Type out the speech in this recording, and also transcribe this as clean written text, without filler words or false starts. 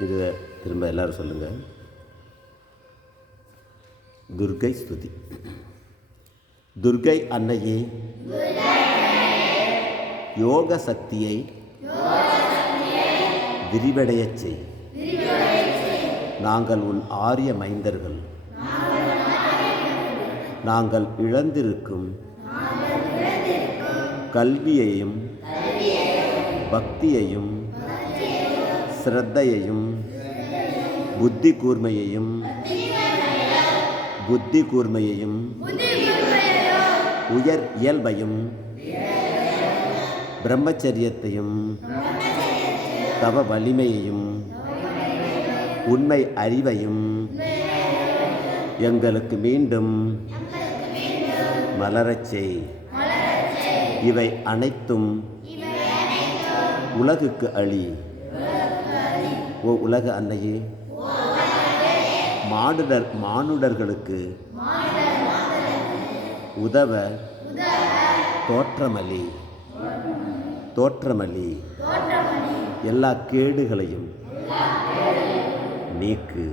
இதை திரும்ப எல்லாரும் சொல்லுங்கள். துர்க்கை ஸ்துதி. துர்க்கை அன்னையே, யோக சக்தியை விரிவடையச் செய். நாங்கள் உன் ஆரிய மைந்தர்கள். நாங்கள் இழந்திருக்கும் கல்வியையும் பக்தியையும் ஸ்ரத்தையையும் புத்தி கூர்மையையும் உயர் இயல்பையும் பிரம்மச்சரியத்தையும் தவ வலிமையையும் உண்மை அறிவையும் எங்களுக்கு மீண்டும் மலரச் செய். இவை அனைத்தும் உலகுக்கு அளி. ஓ உலக அன்னையே, மானுடர்களுக்கு உதவ தோற்றமளி. எல்லா கேடுகளையும் நீக்கு.